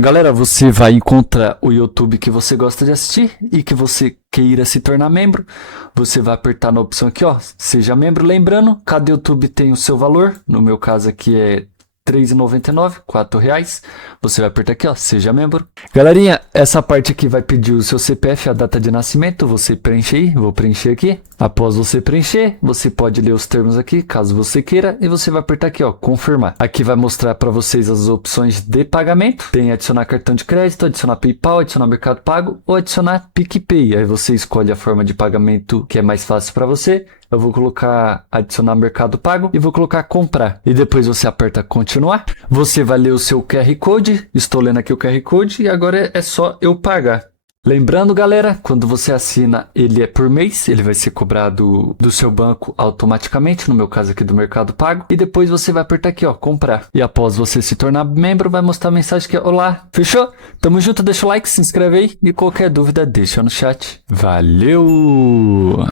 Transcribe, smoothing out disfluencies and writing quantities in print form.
Galera, você vai encontrar o YouTube que você gosta de assistir e que você queira se tornar membro. Você vai apertar na opção aqui, ó, seja membro. Lembrando, cada YouTube tem o seu valor. No meu caso aqui é R$3,99, R$4. Você vai apertar aqui, ó, seja membro. Galerinha, essa parte aqui vai pedir o seu CPF, a data de nascimento. Você preenche aí, vou preencher aqui. Após você preencher, você pode ler os termos aqui, caso você queira, e você vai apertar aqui, ó, confirmar. Aqui vai mostrar para vocês as opções de pagamento. Tem adicionar cartão de crédito, adicionar PayPal, adicionar Mercado Pago ou adicionar PicPay. Aí você escolhe a forma de pagamento que é mais fácil para você. Eu vou colocar adicionar Mercado Pago e vou colocar comprar. E depois você aperta continuar. Você vai ler o seu QR Code. Estou lendo aqui o QR Code e agora é só eu pagar. Lembrando, galera, quando você assina, ele é por mês, ele vai ser cobrado do seu banco automaticamente, no meu caso aqui do Mercado Pago, e depois você vai apertar aqui, ó, comprar. E após você se tornar membro, vai mostrar a mensagem que é olá, fechou? Tamo junto, deixa o like, se inscreve aí e qualquer dúvida deixa no chat. Valeu!